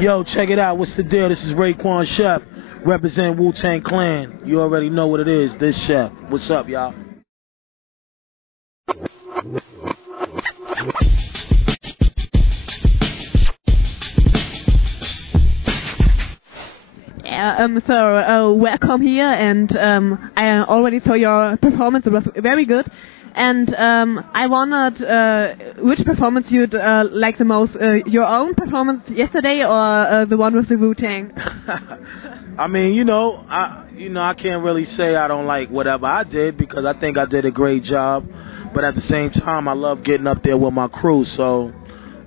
Yo, check it out. What's the deal? This is Raekwon Chef, represent Wu-Tang-Clan. You already know what it is. This Chef. What's up, y'all? Welcome here, and I already saw your performance. It was very good. And I wondered which performance you'd like the most, your own performance yesterday or the one with the Wu-Tang? I mean, I can't really say I don't like whatever I did because I think I did a great job. But at the same time, I love getting up there with my crew. So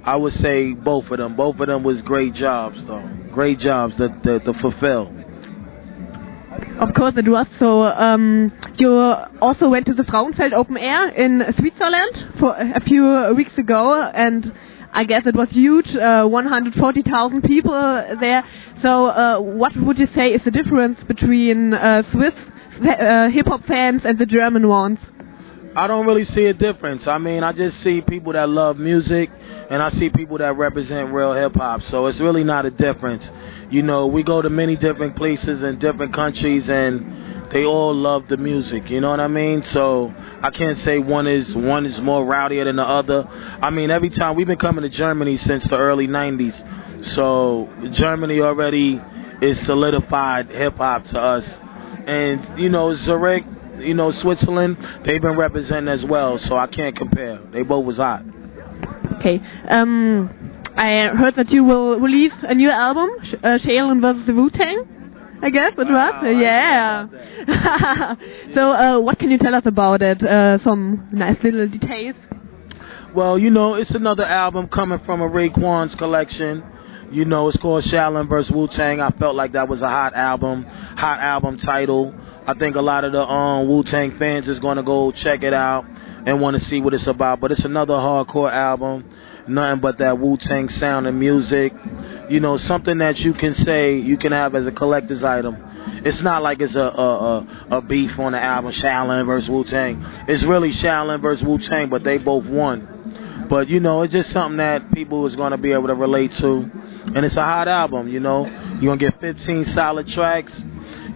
I would say both of them. Both of them was great jobs, though. Great jobs to fulfill. Of course it was. So you also went to the Frauenfeld Open Air in Switzerland for a few weeks ago, and I guess it was huge, 140,000 people there. So what would you say is the difference between Swiss hip-hop fans and the German ones? I don't really see a difference. I mean, I just see people that love music, and I see people that represent real hip-hop. So it's really not a difference. You know, we go to many different places in different countries, and they all love the music. You know what I mean? So I can't say one is more rowdier than the other. I mean, every time we've been coming to Germany since the early '90s, so Germany already is solidified hip-hop to us. And Zurich, Switzerland, they've been representing as well. So I can't compare. They both was hot. Okay. I heard that you will release a new album, Shaolin versus the Wu-Tang, I guess it was. Yeah. So what can you tell us about it? Some nice little details. Well, it's another album coming from a Raekwon's collection. It's called Shaolin vs. Wu-Tang. I felt like that was a hot album title. I think a lot of the Wu-Tang fans is going to go check it out and want to see what it's about. But it's another hardcore album. Nothing but that Wu-Tang sound and music. Something that you can say you can have as a collector's item. It's not like it's a beef on the album, Shaolin versus Wu-Tang. It's really Shaolin versus Wu-Tang, but they both won. But, it's just something that people is going to be able to relate to. And it's a hot album, You're going to get 15 solid tracks.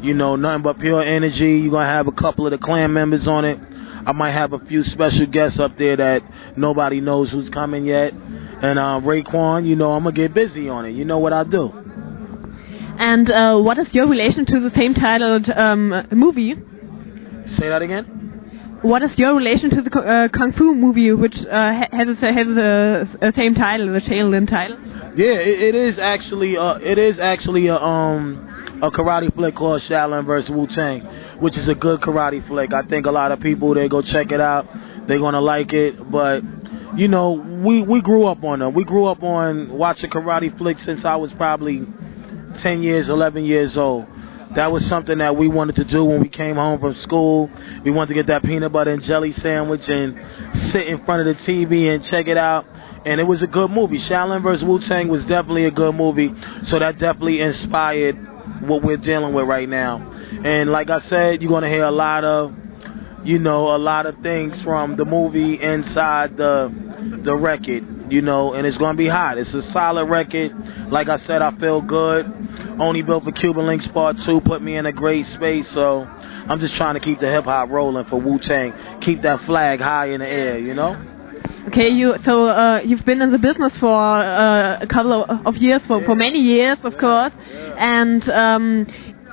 Nothing but pure energy. You're going to have a couple of the Clan members on it. I might have a few special guests up there that nobody knows who's coming yet. And Raekwon, I'm going to get busy on it. You know what I do. And what is your relation to the same titled movie? Say that again? What is your relation to the Kung Fu movie, which has the same title, the Shaolin title? Yeah, it is actually a karate flick called Shaolin vs. Wu-Tang, which is a good karate flick. I think a lot of people, they go check it out. They're going to like it. But, we grew up on them. We grew up on watching karate flicks since I was probably 10 years, 11 years old. That was something that we wanted to do when we came home from school. We wanted to get that peanut butter and jelly sandwich and sit in front of the TV and check it out. And it was a good movie. Shaolin vs. Wu-Tang was definitely a good movie. So that definitely inspired what we're dealing with right now. And like I said, you're going to hear a lot of things from the movie inside the record, and it's going to be hot. It's a solid record. Like I said, I feel good. Only Built for Cuban Links Part 2 put me in a great space, so I'm just trying to keep the hip-hop rolling for Wu-Tang. Keep that flag high in the air, Okay, you've been in the business for a couple of years, for many years, of course, and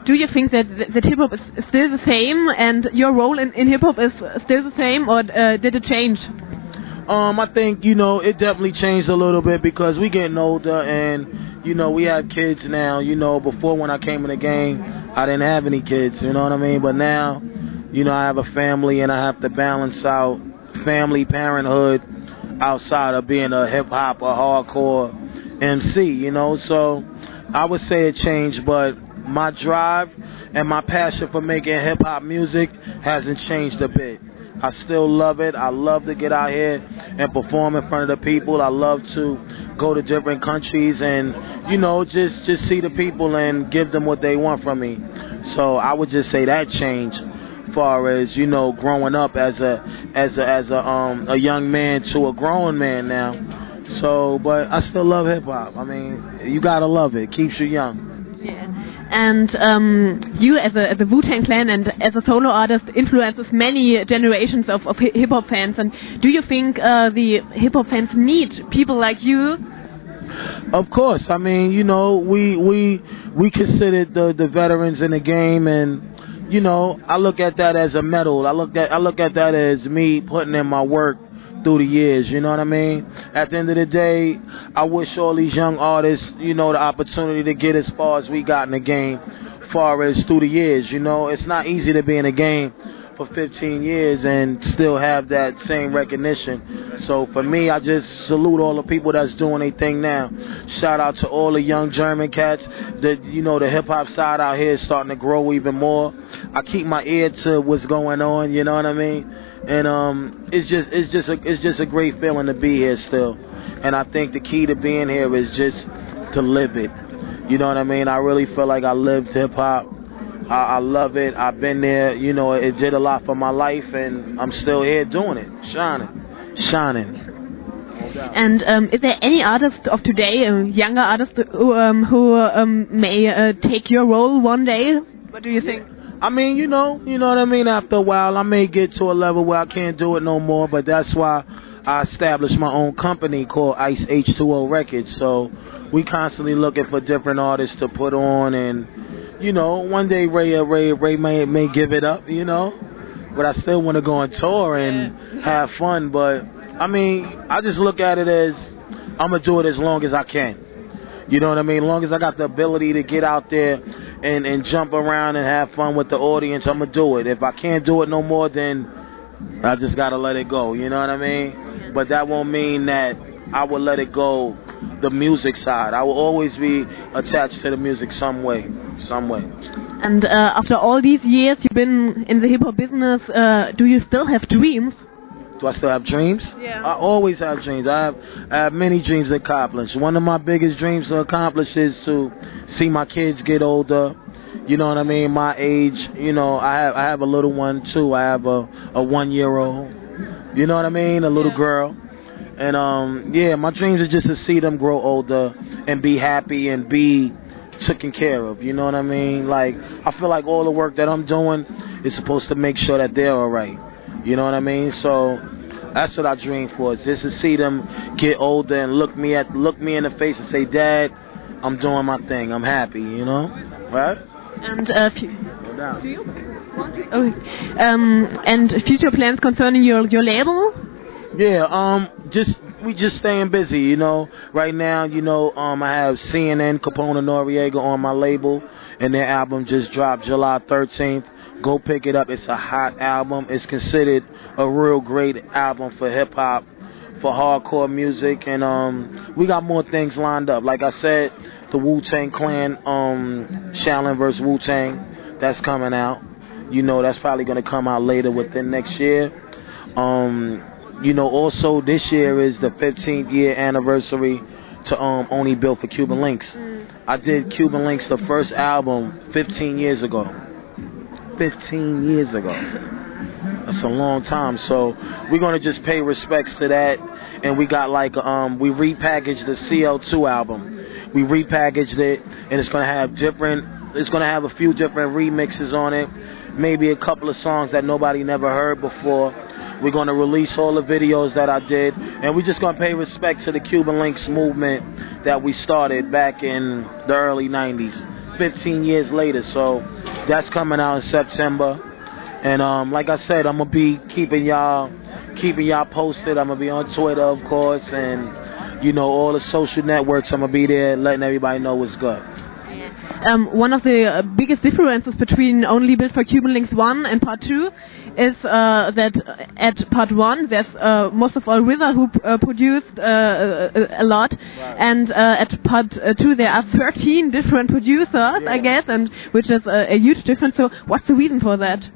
do you think that hip-hop is still the same, and your role in hip-hop is still the same, or did it change? I think, it definitely changed a little bit because we getting older, and, we have kids now. Before when I came in the game, I didn't have any kids, you know what I mean? But now, I have a family, and I have to balance out family, parenthood, outside of being a hip-hop or hardcore MC, So I would say it changed, but my drive and my passion for making hip-hop music hasn't changed a bit. I still love it. I love to get out here and perform in front of the people. I love to go to different countries and, just see the people and give them what they want from me. So I would just say that changed. Far as growing up as a young man to a grown man now, So, but I still love hip hop. I mean, you gotta love it. It keeps you young. Yeah. And you, as a Wu-Tang-Clan and as a solo artist, influences many generations of hip hop fans. And do you think the hip hop fans need people like you? Of course. I mean, you know, we consider the veterans in the game, and you know, I look at that as a medal. I look at that as me putting in my work through the years, you know what I mean? At the end of the day, I wish all these young artists, you know, the opportunity to get as far as we got in the game, far as through the years, you know. It's not easy to be in the game for 15 years and still have that same recognition. So for me, I just salute all the people that's doing their thing now. Shout out to all the young German cats. You know, the hip hop side out here is starting to grow even more. I keep my ear to what's going on, you know what I mean? And it's just a great feeling to be here still. And I think the key to being here is just to live it. You know what I mean? I really feel like I lived hip hop. I love it. I've been there. You know, it did a lot for my life, and I'm still here doing it, shining. And is there any artist of today, a younger artist, who may take your role one day? What do you think? I mean, you know what I mean? After a while, I may get to a level where I can't do it no more, but that's why I established my own company called Ice H2O Records. So we constantly looking for different artists to put on, and, you know, one day Ray may give it up, you know, but I still want to go on tour and have fun. But, I mean, I just look at it as I'm going to do it as long as I can. You know what I mean? As long as I got the ability to get out there and jump around and have fun with the audience, I'm going to do it. If I can't do it no more, then I just got to let it go. You know what I mean? But that won't mean that I will let it go, the music side. I will always be attached to the music some way. And after all these years you've been in the hip-hop business, do you still have dreams? Do I still have dreams? Yeah. I always have dreams. I have many dreams accomplished. One of my biggest dreams to accomplish is to see my kids get older. You know what I mean? My age. You know, I have a little one too. I have a 1-year-old. You know what I mean? A little girl. And yeah, my dreams are just to see them grow older and be happy and be taken care of. You know what I mean? Like, I feel like all the work that I'm doing is supposed to make sure that they're all right. You know what I mean? So that's what I dream for, is just to see them get older and look me in the face and say, Dad, I'm doing my thing. I'm happy, you know? Right? And and future plans concerning your label? Yeah, we just staying busy, you know. Right now, you know, I have CNN, Capone and Noriega on my label, and their album just dropped July 13th. Go pick it up. It's a hot album. It's considered a real great album for hip-hop, for hardcore music, and we got more things lined up. Like I said, the Wu-Tang-Clan, Shaolin vs. Wu-Tang, that's coming out. You know, that's probably going to come out later within next year. You know, also this year is the 15th year anniversary to Only Built for Cuban Links. I did Cuban Links, the first album, 15 years ago. 15 years ago. That's a long time. So we're going to just pay respects to that. And we got like, we repackaged the CL2 album. We repackaged it, and it's going to have a few different remixes on it. Maybe a couple of songs that nobody never heard before. We're going to release all the videos that I did. And we're just going to pay respect to the Cuban Links movement that we started back in the early 90s. 15 years later, so that's coming out in September. And like I said, I'm gonna be keeping y'all posted. I'm gonna be on Twitter, of course, and you know, all the social networks. I'm gonna be there letting everybody know what's good. One of the biggest differences between Only Built for Cuban Links 1 and Part 2 is that at Part 1 there's most of all RZA who produced a lot, right. And at Part 2 there are 13 different producers, I guess, and which is a huge difference. So what's the reason for that?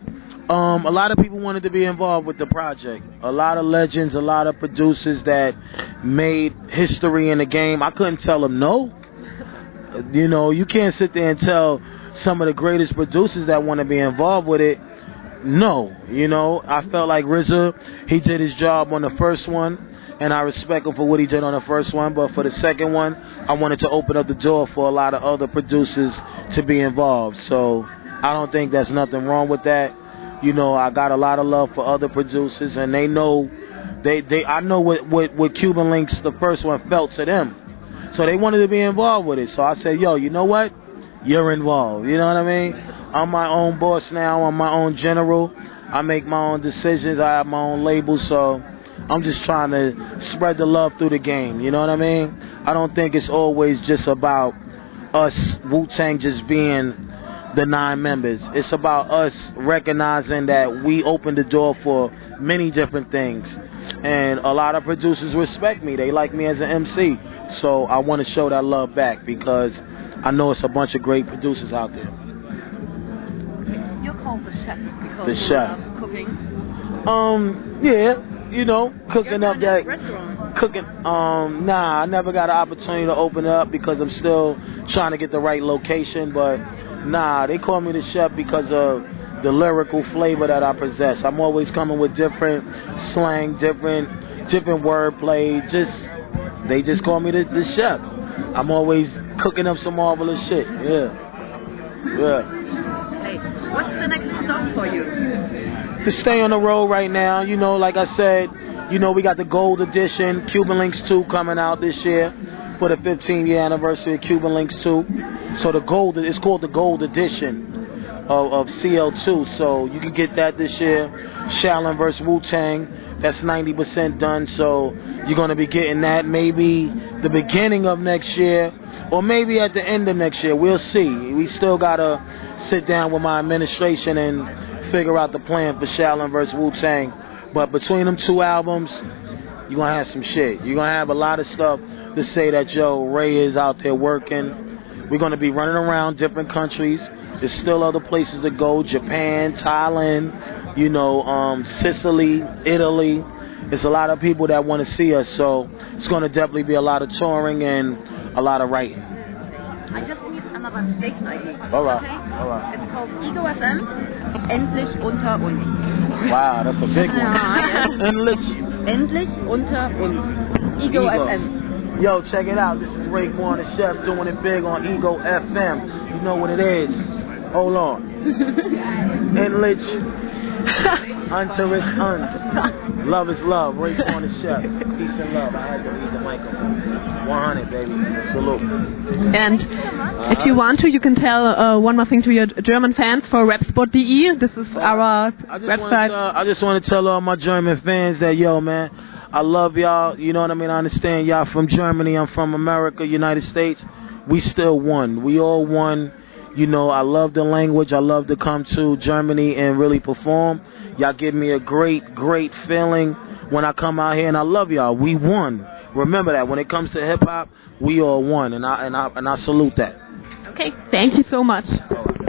A lot of people wanted to be involved with the project. A lot of legends, a lot of producers that made history in the game. I couldn't tell them no. You know, you can't sit there and tell some of the greatest producers that want to be involved with it, no. You know, I felt like RZA, he did his job on the first one. and I respect him for what he did on the first one. But for the second one, I wanted to open up the door for a lot of other producers to be involved. So I don't think there's nothing wrong with that. You know, I got a lot of love for other producers, and they know, I know what Cuban Links, the first one, felt to them. So they wanted to be involved with it. So I said, yo, you know what? You're involved. You know what I mean? I'm my own boss now. I'm my own general. I make my own decisions. I have my own label. So I'm just trying to spread the love through the game. You know what I mean? I don't think it's always just about us, Wu-Tang, just being the 9 members. It's about us recognizing that we opened the door for many different things. And a lot of producers respect me. They like me as an MC. So I want to show that love back because I know it's a bunch of great producers out there. You're called the chef because the you chef. love cooking. Yeah, you know, cooking You're up that restaurant. cooking. Nah, I never got an opportunity to open it up because I'm still trying to get the right location. But nah, they call me the chef because of the lyrical flavor that I possess. I'm always coming with different slang, different wordplay. They just call me the chef. I'm always cooking up some marvelous shit. Yeah. Hey, what's the next stop for you? To stay on the road right now, you know, like I said, you know, we got the Gold Edition, Cuban Links 2 coming out this year for the 15th-year anniversary of Cuban Links 2. So it's called the Gold Edition of CL2. So you can get that this year. Shaolin vs. Wu-Tang, that's 90% done. So you're going to be getting that maybe the beginning of next year or maybe at the end of next year. We'll see. We still got to sit down with my administration and figure out the plan for Shaolin vs. Wu-Tang. But between them 2 albums, you're going to have some shit. You're going to have a lot of stuff to say that, yo, Ray is out there working. We're going to be running around different countries. There's still other places to go, Japan, Thailand, you know, Sicily, Italy. There's a lot of people that want to see us, so it's going to definitely be a lot of touring and a lot of writing. I just need another station ID. All right, Okay? all right. It's called Ego FM, Endlich unter uns. Wow, that's a big one. Yeah. Endlich. Endlich unter uns. Ego FM. Yo, check it out. This is Raekwon, the chef, doing it big on Ego FM. You know what it is. Hold on. Endlich unter uns. Love is love. Raekwon, the chef. Peace and love. I had to leave the microphone. 100, baby. Salute. And if you want to, you can tell one more thing to your German fans for rapspot.de. This is our website. I just want to tell all my German fans that, yo, man, I love y'all. You know what I mean? I understand y'all from Germany. I'm from America, United States. We still won. We all won. You know, I love the language. I love to come to Germany and really perform. Y'all give me a great, great feeling when I come out here, and I love y'all. We won. Remember that. When it comes to hip hop, we all won, and I salute that. Okay, thank you so much. All right.